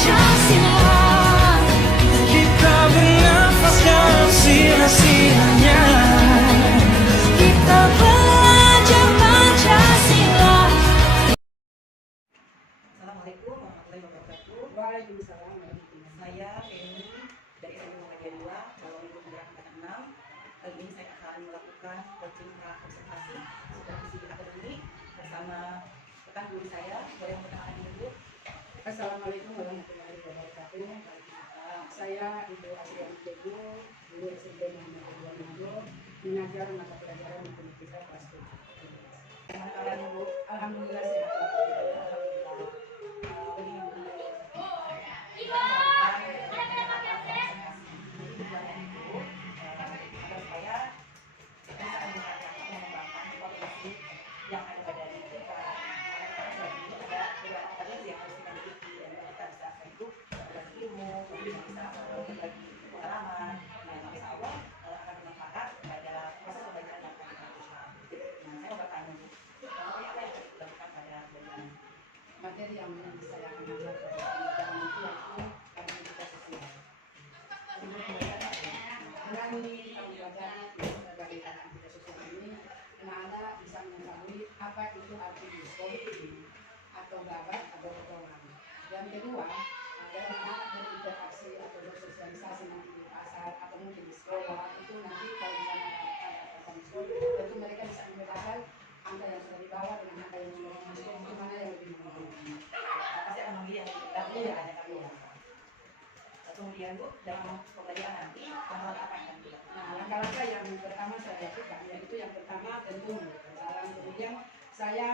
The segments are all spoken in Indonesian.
Pancasila. Kita bernafas dalam sia-sianya. Kita belajar Pancasila. Assalamualaikum warahmatullahi wabarakatuh. Waalaikumsalam warahmatullahi wabarakatuh. Saya Penny dari SMP Muhammadiyah 2, Calon Ibu Penggerak Angkatan 6. Kali ini saya akan melakukan coaching prakonsentrasi supervisi akademik bersama rekan guru saya. Boleh memperkenalkan diri, Bu? Assalamualaikum warahmatullahi wabarakatuh. Saya Ibu Asriani Teguh, guru SMP Muhammadiyah 2 Manado, mengajar mata pelajaran matematika kelas 7. Gimana kabarnya, Bu? Alhamdulillah sehat. Yang ada pada diri kita, karena kita ada beberapa kompetensi yang harus kita miliki dan kita bisa itu berbagi ilmu, bisa berbagi pengalaman. Nah, insya Allah akan bermanfaat pada proses pembelajaran yang akan kita lakukan. Nah, saya mau bertanya, Bu, apa yang akan dilakukan pada pembelajaran? Materi yang saya akan ajar pada pelajaran itu yaitu komunikasi sosial. Untuk pembelajaran melalui pembelajaran sebagai komunikasi sosial ini, anak-anak bisa mengetahui apa itu arti diskusi atau babat atau pertolongan. Yang kedua, dalam anak berinteraksi atau bersosialisasi nanti di pasar atau mungkin di sekolah, itu nanti kalau misalnya ada diskusi, tentu mereka bisa membedakan angka yang sudah dibawa dengan angka yang sudah dimasukkan, itu mana yang lebih menguntungkan. Pasti akan memilih yang lebih benar, Iya, hanya kami. Kemudian, Bu, dalam pembelajaran nanti, langkah apa yang akan dilakukan? Nah, langkah-langkah yang pertama saya lakukan yaitu yang pertama tentu saran. Kemudian saya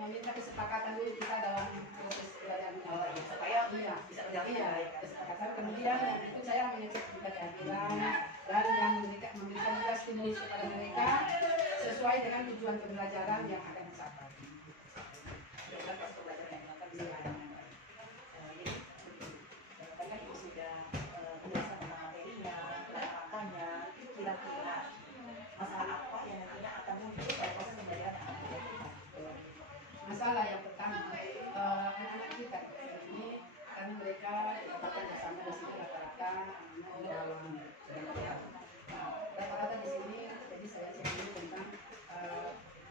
meminta kesepakatan dulu kita dalam proses pelajaran Supaya iya bisa berjalan dengan baik. kesepakatan. Kemudian yang itu saya mengecek juga kehadiran dan yang memberikan juga stimulus kepada mereka sesuai dengan tujuan pembelajaran yang akan dicapai. Dengan proses pembelajaran yang dilakukan bisa berjalan dengan baik. Jadi, tadi kan Ibu sudah menjelaskan tentang materinya, langkah-langkahnya, kira-kira masalah apa yang nantinya akan muncul pada proses pembelajaran yang akan dilakukan. Masalah yang pertama, anak-anak kita ini kan mereka dapatkan bersama di sini rata-rata rata-rata di sini. Jadi saya cek dulu tentang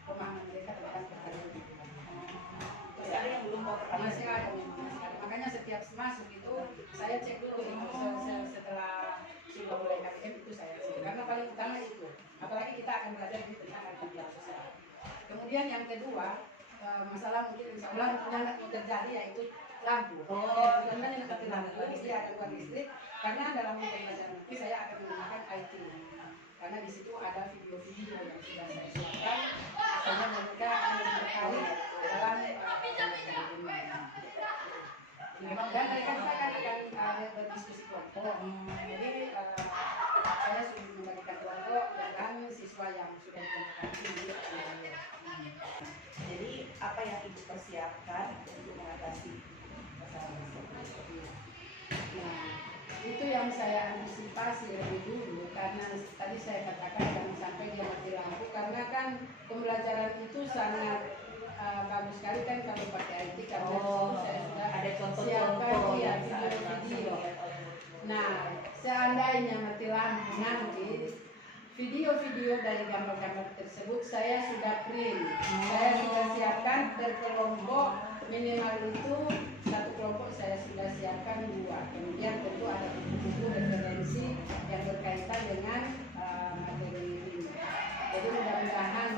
pemahaman mereka tentang pertanian. Masih ada yang belum tahu pertanyaan? Masih ada. Makanya setiap masuk itu saya cek dulu setelah sudah mulai KBM itu saya cek. Karena paling utama itu, apalagi kita akan belajar di tentang aktivitas sosial. Kemudian yang kedua, masalah mungkin insya Allah yang terjadi yaitu lampu. Karena yang seperti lampu, dia akan buat listrik. Karena dalam pembelajaran nanti saya akan menggunakan IT. Karena di situ ada video-video yang sudah saya siapkan, sehingga mereka akan lebih tertarik dalam dan mereka juga akan berdiskusi kelompok. Jadi saya sudah membagikan kelompok dengan siswa yang sudah ditentukan. Jadi apa yang Ibu persiapkan untuk mengatasi masalah seperti itu? Nah, itu yang saya antisipasi lebih dulu karena tadi saya katakan jangan sampai dia mati lampu karena kan pembelajaran itu sangat bagus sekali kan kalau pakai IT karena saya sudah ada siapkan contoh-contoh ya, yang sangat video. Nah, seandainya mati lampu nanti video-video dari gambar-gambar tersebut saya sudah print. Saya sudah siapkan berkelompok, minimal itu satu kelompok saya sudah siapkan 2. Kemudian tentu ada buku-buku referensi yang berkaitan dengan materi ini. Jadi mudah-mudahan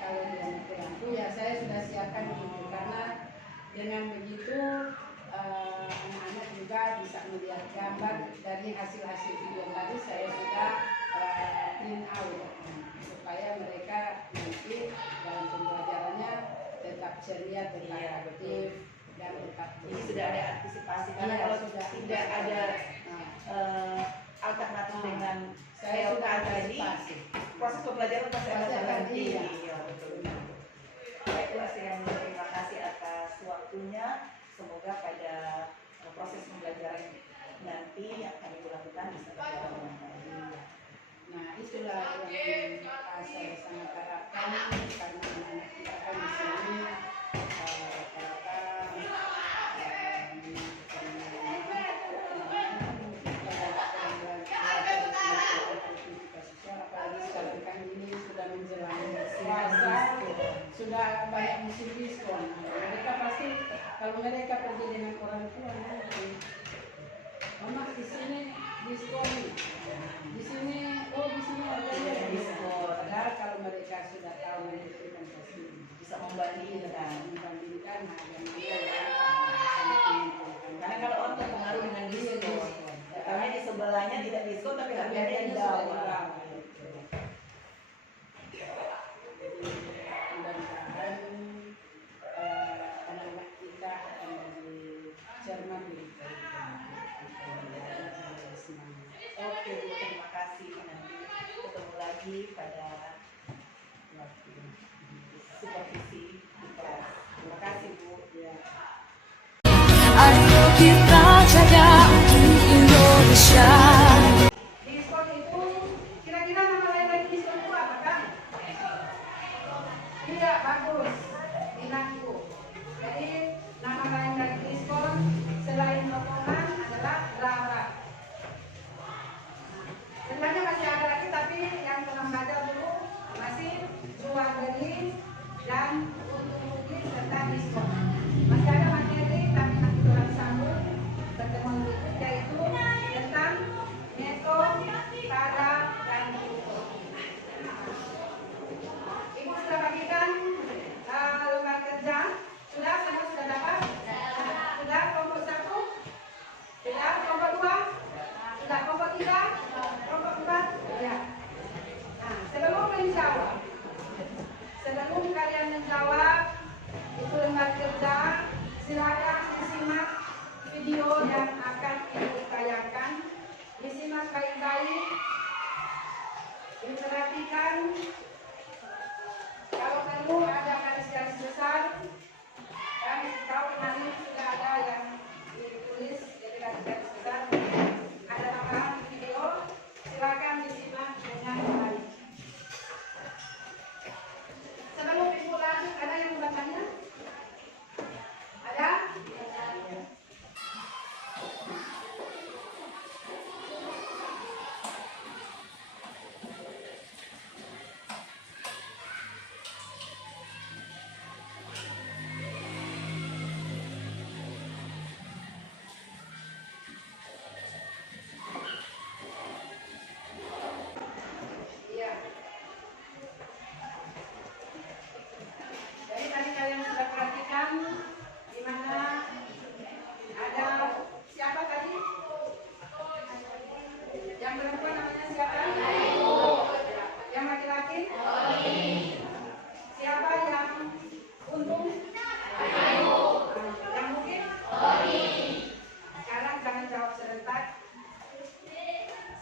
kalau dia mati lampu ya saya sudah siapkan itu karena dengan begitu anak-anak juga bisa melihat gambar dari hasil-hasil video tadi saya sudah print out supaya mereka nanti dalam pembelajarannya tetap ceria, tetap aktif dan tetap. Jadi sudah ada antisipasi karena Iya, kalau sudah tidak ada alternatif dengan saya sudah tadi, antisipasi. proses pembelajaran pasti akan berhenti. Iya. Iya, betul. Baik, Bu Asriani, terima kasih atas waktunya. Semoga pada proses pembelajaran nanti yang akan Ibu lakukan bisa berjalan dengan baik. Nah, itulah yang saya sangat harapkan karena anak-anak kita kan di sini rata-rata banyak musim diskon. Mereka pasti kalau mereka pergi dengan orang tua nanti, mama di sini diskon, di sini harganya diskon. Padahal kalau mereka sudah tahu itu kan pasti Bisa membandingkan. membandingkan harga mana yang sangat menguntungkan. Karena kalau orang terpengaruh dengan diskon, karena di sebelahnya tidak diskon tapi harganya di bawah. Mudah-mudahan anak-anak kita akan lebih cermat. Oke, Bu, terima kasih. Nanti ketemu lagi pada Waktu supervisi di kelas. Terima kasih, Bu. ya. Ayo kita jaga untuk Indonesia. Diskon itu kira-kira nama lain lagi diskon itu apa kan? Iya bagus, Inangku. Jadi nama lain dari diskon selain potongan adalah rabat. Sebenarnya masih ada lagi tapi yang belum ada dulu masih jual beli dan untung rugi serta diskon. Masih ada materi tapi nanti telah sambung pertemuan berikut yaitu tentang neto, pada dan brutto. Ibu sudah bagikan lembar kerja? Sudah? Semua sudah dapat? Sudah? Kelompok 1? Sudah? Kelompok 2? Sudah? Kelompok 3? Kelompok 4? Ya. Nah, sebelum menjawab, sebelum kalian menjawab itu lembar kerja, silakan disimak video yang akan ibu tayangkan. Disimak baik-baik, diperhatikan. Kalau perlu ada garis-garis besar dan tahu nanti sudah ada yang ditulis jadi garis-garis besar. Ada tambahan di video, silakan disimak dengan baik. Sebelum ibu lanjut, ada yang bertanya? Ada? Iya. Jadi tadi kalian sudah perhatikan di mana ada siapa tadi? Yang perempuan namanya siapa? Yang laki-laki? Siapa yang untung? Yang mungkin? Sekarang jangan jawab serentak.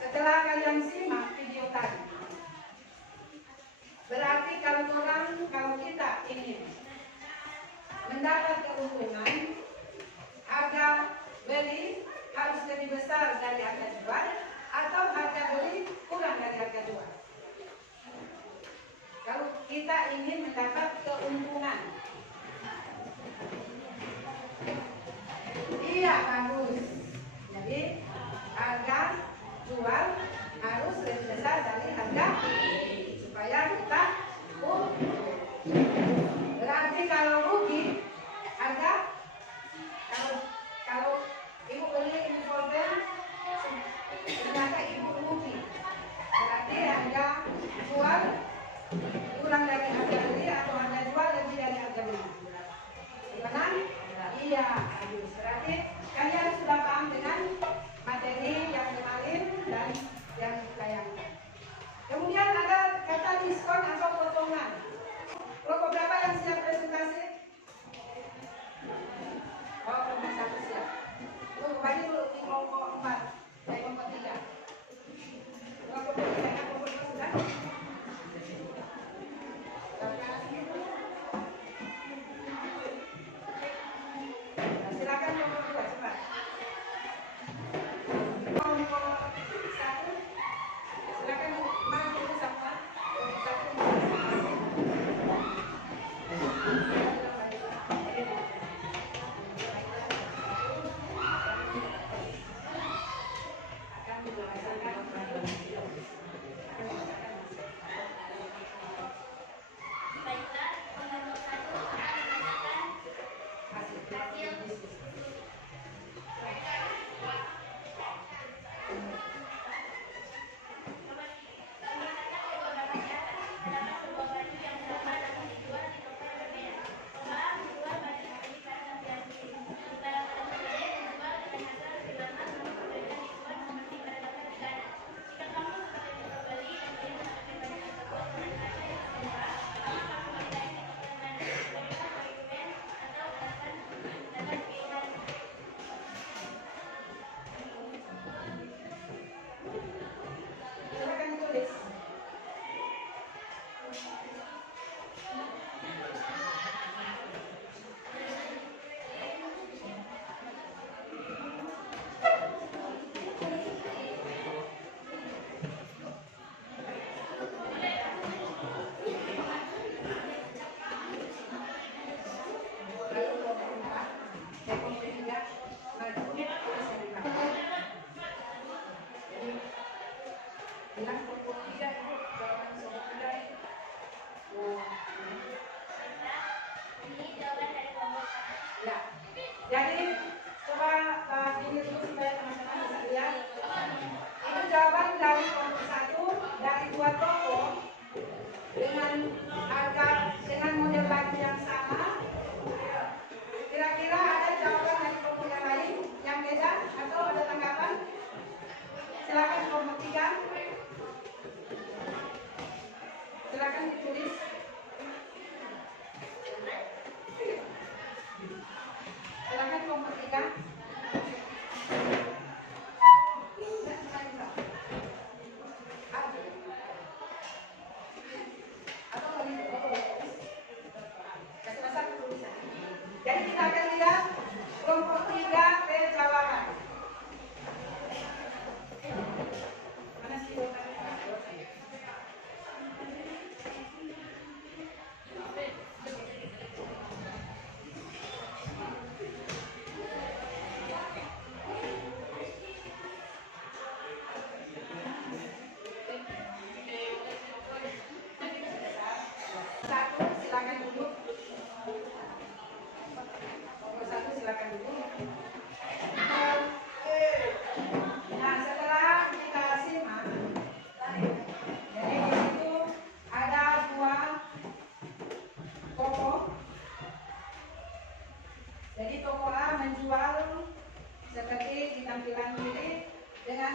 Setelah kalian simak video tadi, berarti kalau kita ingin mendapat keuntungan, harga beli harus lebih besar dari harga jual atau harga beli kurang dari harga jual. Kalau kita ingin mendapat keuntungan, iya bagus. Jadi harga jual harus lebih besar dari harga beli supaya kita untung. Berarti kalau rugi harga, kalau ibu beli inverter ternyata ibu rugi, berarti harga jual kurang dari harga beli atau harga jual lebih dari harga beli.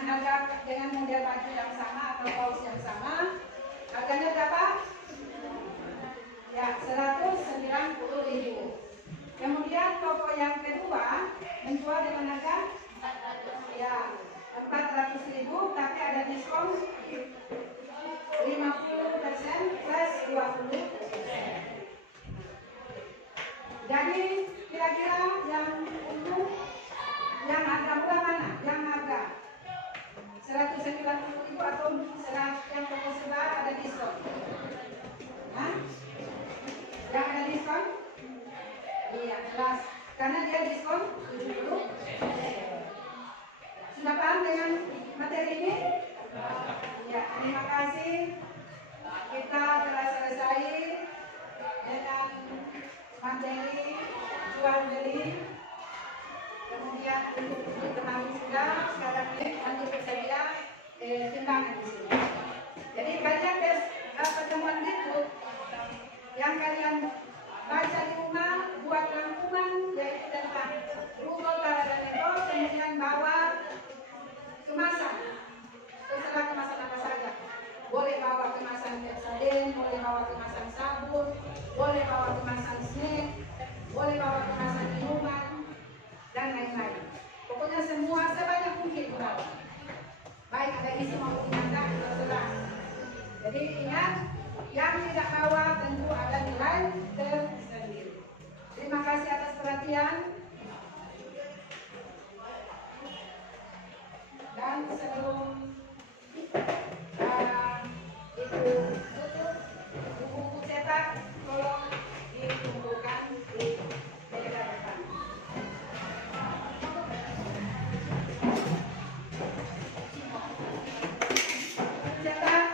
harga dengan model baju yang sama atau kaos yang sama. Harganya berapa? Ya, 190.000. Kemudian toko yang kedua menjual dengan harga ya 400.000, tapi ada diskon 50% plus 20%. Jadi kira-kira yang untuk yang harga murah mana? Yang harga 190.000 atau yang toko sebelah ada diskon? Hah? Yang ada diskon? Iya, jelas. Karena dia diskon 70. Sudah paham dengan materi ini? Ya, terima kasih. Kita telah selesai dengan materi jual beli. Kemudian untuk dipahami sudah, sekarang ini lanjut saja timbangan di sini. Jadi kalian pertemuan itu yang kalian baca di rumah, buat rangkuman yaitu tentang rukun cara dan metode, kemudian bawa kemasan. Terserah kemasan apa saja. Boleh bawa kemasan Pepsodent, boleh bawa kemasan sabun, boleh bawa kemasan snack, boleh bawa kemasan minuman, dan lain-lain. Pokoknya semua sebanyak mungkin bawa. Baik ada isi maupun tidak, terserah. Jadi ingat, yang tidak bawa tentu ada nilai tersendiri. Terima kasih atas perhatian. Dan sebelum itu tutup, buku cetak tolong dikumpulkan di meja depan. Cetak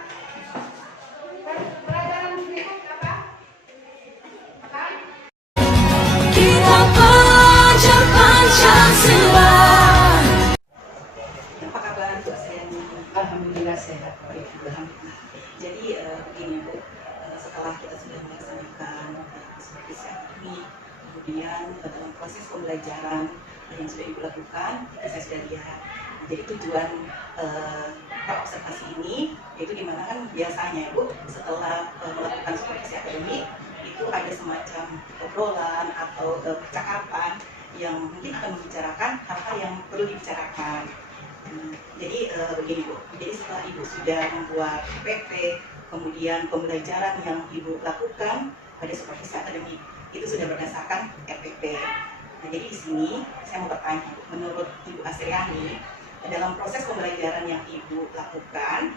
pelajaran berikut apa? Apa? Kita pelajar Pancasila. Apa kabar Bu Asriani? Alhamdulillah sehat. Alhamdulillah. Jadi begini Bu, setelah kita sudah melaksanakan seperti saat ini, kemudian dalam proses pembelajaran yang sudah Ibu lakukan, saya sudah lihat. Jadi tujuan observasi ini itu dimana kan biasanya Bu setelah melakukan supervisi akademik itu ada semacam obrolan atau percakapan yang mungkin akan membicarakan hal-hal yang perlu dibicarakan. Jadi begini Bu, jadi setelah Ibu sudah membuat PP, kemudian pembelajaran yang Ibu lakukan pada supervisi akademik itu sudah berdasarkan RPP. Nah, jadi di sini saya mau bertanya, menurut Ibu Asriani, dalam proses pembelajaran yang Ibu lakukan,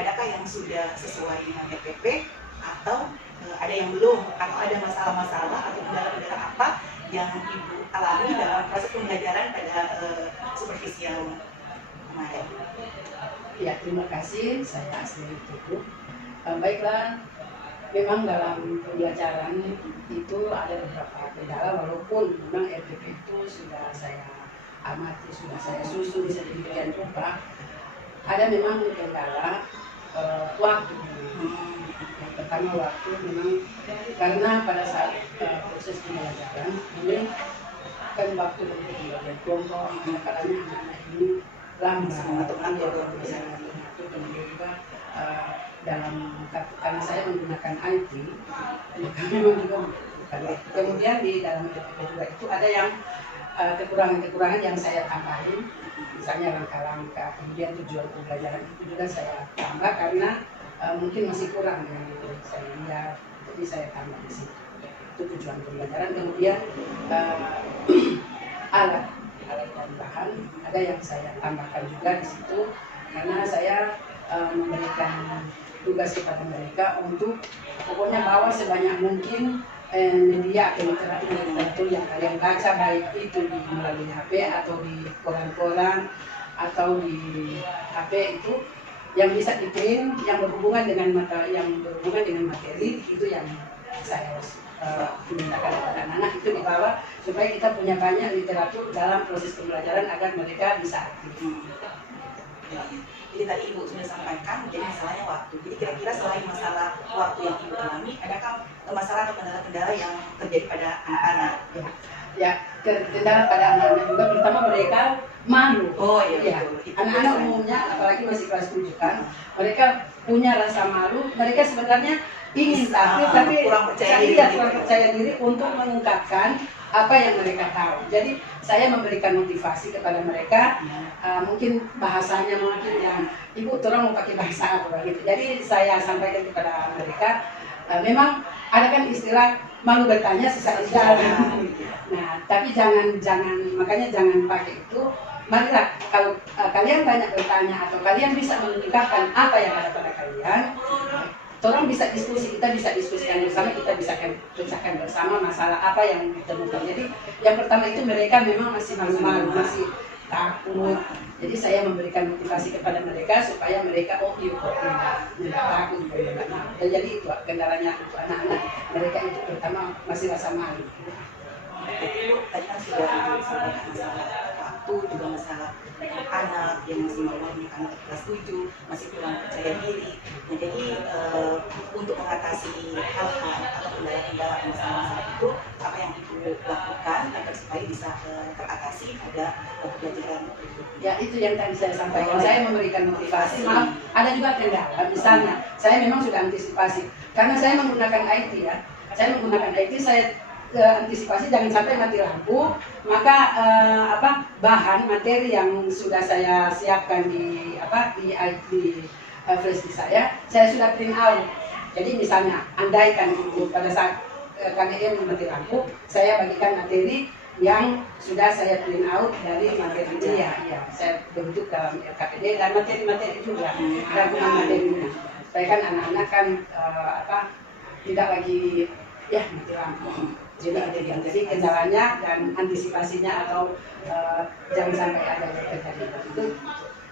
adakah yang sudah sesuai dengan RPP atau ada yang belum, atau ada masalah-masalah atau kendala-kendala apa yang Ibu alami dalam proses pembelajaran pada supervisi yang kemarin? Ya, terima kasih. Saya Asri Tuku. Baiklah, memang dalam pembelajaran itu ada beberapa kendala, walaupun memang RPP itu sudah saya amati, sudah saya susun sedemikian rupa. Ada memang kendala waktu. Yang pertama waktu memang karena pada saat proses pembelajaran ini kan waktu untuk pembelajaran kelompok, kadang-kadang anak-anak ini lambat atau mengatur, kemudian juga dalam karena saya menggunakan IT, memang juga kemudian di dalam RPP juga itu ada yang kekurangan-kekurangan yang saya tambahin, misalnya langkah-langkah, kemudian tujuan pembelajaran itu juga saya tambah karena mungkin masih kurang yang saya lihat, jadi saya tambah di situ. Itu tujuan pembelajaran. Kemudian alat dan bahan ada yang saya tambahkan juga di situ karena saya memberikan tugas kepada mereka untuk pokoknya bawa sebanyak mungkin media atau literatur yang kalian baca, baik itu di melalui HP atau di koran-koran atau di HP itu yang bisa dikirim, yang berhubungan dengan materi itu yang saya mintakan kepada anak-anak itu dibawa supaya kita punya banyak literatur dalam proses pembelajaran agar mereka bisa aktif. Jadi tadi Ibu sudah sampaikan, jadi masalahnya waktu. Jadi kira-kira selain masalah waktu yang Ibu alami, adakah masalah atau kendala-kendala yang terjadi pada anak-anak? Ya, kendala pada anak-anak juga, pertama mereka malu. Oh iya, Ya, betul. Itu anak-anak biasanya. umumnya, apalagi masih kelas 7 kan, mereka punya rasa malu. Mereka sebenarnya ingin tampil, tapi kurang percaya saya diri iya, gitu. kurang percaya diri untuk mengungkapkan apa yang mereka tahu. Jadi saya memberikan motivasi kepada mereka. Mungkin bahasanya mungkin yang ibu orang mau pakai bahasa apa gitu. Jadi saya sampaikan kepada mereka. Memang ada kan istilah malu bertanya sesat di jalan. Nah, tapi jangan makanya jangan pakai itu. Marilah kalau kalian banyak bertanya atau kalian bisa mengungkapkan apa yang ada pada kalian, orang bisa diskusi, kita bisa diskusikan bersama, kita bisa pecahkan bersama masalah apa yang ditemukan. Jadi yang pertama itu mereka memang masih malu-malu, masih takut. Jadi saya memberikan motivasi kepada mereka supaya mereka tidak takut. Dan jadi itu kendalanya untuk anak-anak, mereka itu pertama masih rasa malu. Jadi Bu, tadi kan sudah Ibu sampaikan masalah waktu, juga masalah anak yang masih mau anak kelas 7, masih kurang percaya diri. Nah, jadi untuk mengatasi hal-hal atau kendala-kendala masalah itu, apa yang Ibu lakukan agar supaya bisa teratasi pada pembelajaran? Ya itu yang tadi saya sampaikan, saya memberikan motivasi. Maaf, ada juga kendala. Misalnya, saya memang sudah antisipasi karena saya menggunakan IT ya. Saya menggunakan IT, saya antisipasi jangan sampai mati lampu, maka bahan materi yang sudah saya siapkan di flash disk saya sudah print out. Jadi misalnya andaikan pada saat KGM mati lampu, saya bagikan materi yang sudah saya print out dari materi ini ya saya bentuk dalam LKPD dan materi-materi juga rangkuman materinya. Supaya kan anak-anak kan tidak lagi mati lampu. Jadi kendalanya dan antisipasinya atau jangan sampai ada yang terjadi itu.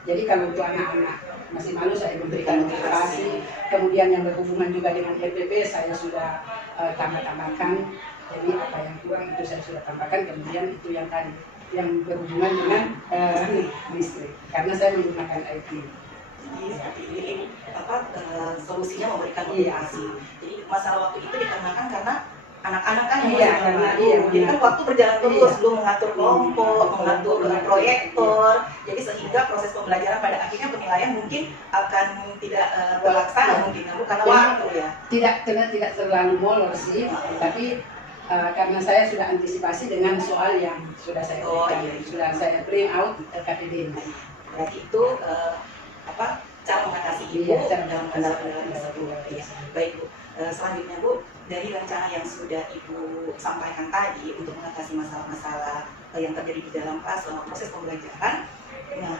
Jadi kalau untuk anak-anak masih malu, saya memberikan motivasi. Kemudian yang berhubungan juga dengan LPP saya sudah tambahkan. Jadi apa yang kurang itu saya sudah tambahkan. Kemudian itu yang tadi yang berhubungan dengan listrik. Karena saya menggunakan IT. Jadi seperti ini solusinya memberikan motivasi. Jadi masalah waktu itu dikarenakan karena anak-anak kan jadi kan waktu berjalan terus, belum mengatur kelompok, mengatur proyektor, jadi sehingga proses pembelajaran pada akhirnya penilaian mungkin akan tidak terlaksana mungkin karena waktu ya. Tidak terlalu molor sih, tapi karena saya sudah antisipasi dengan soal yang sudah saya berikan, sudah saya print out KPD ini. Berarti itu cara mengatasi Ibu dalam kendala-kendala tersebut. Baik Bu, selanjutnya Bu, dari rencana yang sudah Ibu sampaikan tadi untuk mengatasi masalah-masalah yang terjadi di dalam kelas selama proses pembelajaran, nah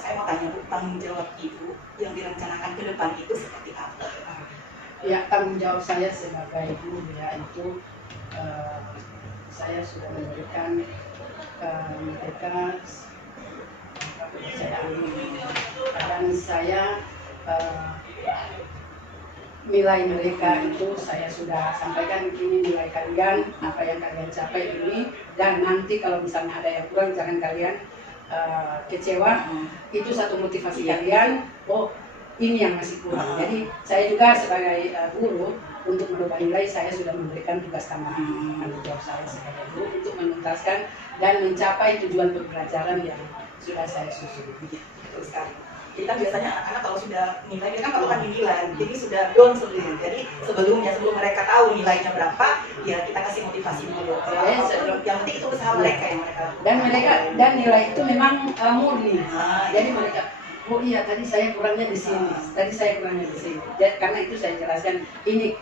saya mau tanya Bu, tanggung jawab Ibu yang direncanakan ke depan itu seperti apa? Ya, tanggung jawab saya sebagai guru ya itu saya sudah memberikan mereka kepercayaan dan saya nilai mereka itu saya sudah sampaikan, ini nilai kalian, apa yang kalian capai ini, dan nanti kalau misalnya ada yang kurang jangan kalian kecewa. Itu satu motivasi kalian, ini yang masih kurang. Jadi saya juga sebagai guru untuk merubah nilai, saya sudah memberikan tugas tambahan. Tanggung jawab saya sebagai guru untuk menuntaskan dan mencapai tujuan pembelajaran yang sudah saya susun. Betul sekali. Jadi kan biasanya anak-anak kalau sudah nilai, mereka kan patokan dinilai, jadi sudah down sebelumnya. Jadi sebelum mereka tahu nilainya berapa, ya kita kasih motivasi dulu. Yang penting itu usaha mereka yang mereka lakukan. Dan nilai itu memang murni. Jadi mereka, iya tadi saya kurangnya di sini, karena itu saya jelaskan ini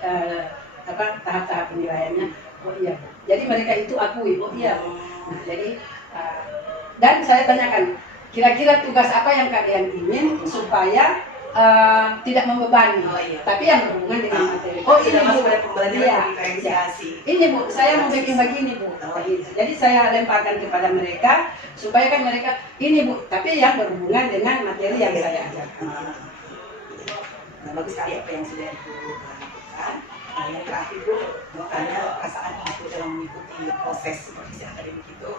tahap-tahap penilaiannya. Jadi mereka itu akui, Nah, jadi dan saya tanyakan, kira-kira tugas apa yang kalian ingin supaya tidak membebani, tapi yang berhubungan dengan materi. Ini masuk pada pembelajaran diferensiasi. Ini Bu, saya mau bikin begini Bu. Jadi saya lemparkan kepada mereka supaya kan mereka ini Bu, tapi yang berhubungan dengan materi yang saya ajarkan. Nah, bagus sekali apa yang sudah Ibu lakukan. Nah, yang terakhir Bu, mau tanya perasaan Ibu dalam mengikuti proses supervisi akademik itu.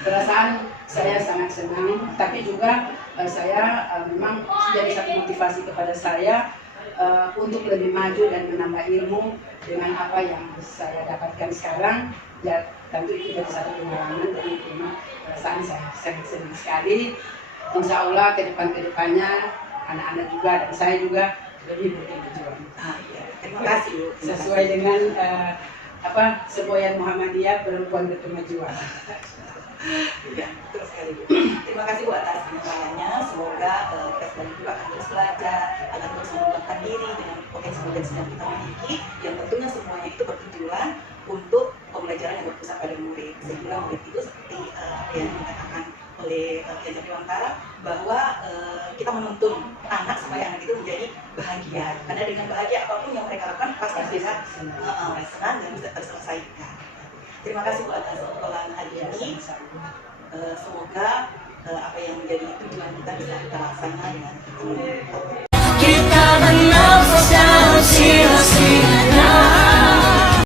Perasaan saya sangat senang, tapi juga saya memang jadi satu motivasi kepada saya untuk lebih maju dan menambah ilmu dengan apa yang saya dapatkan sekarang. Ya, tentu itu dari satu pengalaman, dari perasaan saya sangat senang sekali. Insya Allah ke depannya anak-anak juga dan saya juga lebih berjuang. Ya. Terima kasih Bu. Sesuai dengan semboyan Muhammadiyah, perempuan berkemajuan. Ya, betul sekali Bu. Terima kasih Bu atas penyampaiannya. Semoga kita sekali juga akan terus belajar, akan terus mengembangkan diri dengan potensi-potensi yang kita miliki, yang tentunya semuanya itu bertujuan untuk pembelajaran yang berpusat pada murid. Sehingga murid itu seperti apa yang dikatakan oleh Kiai Dewantara, bahwa kita menuntun anak supaya anak itu menjadi bahagia. Karena dengan bahagia apapun yang mereka lakukan pasti bisa senang dan bisa terselesaikan. Terima kasih Bu atas obrolan hari ini. Semoga apa yang menjadi tujuan kita bisa kita laksanakan dengan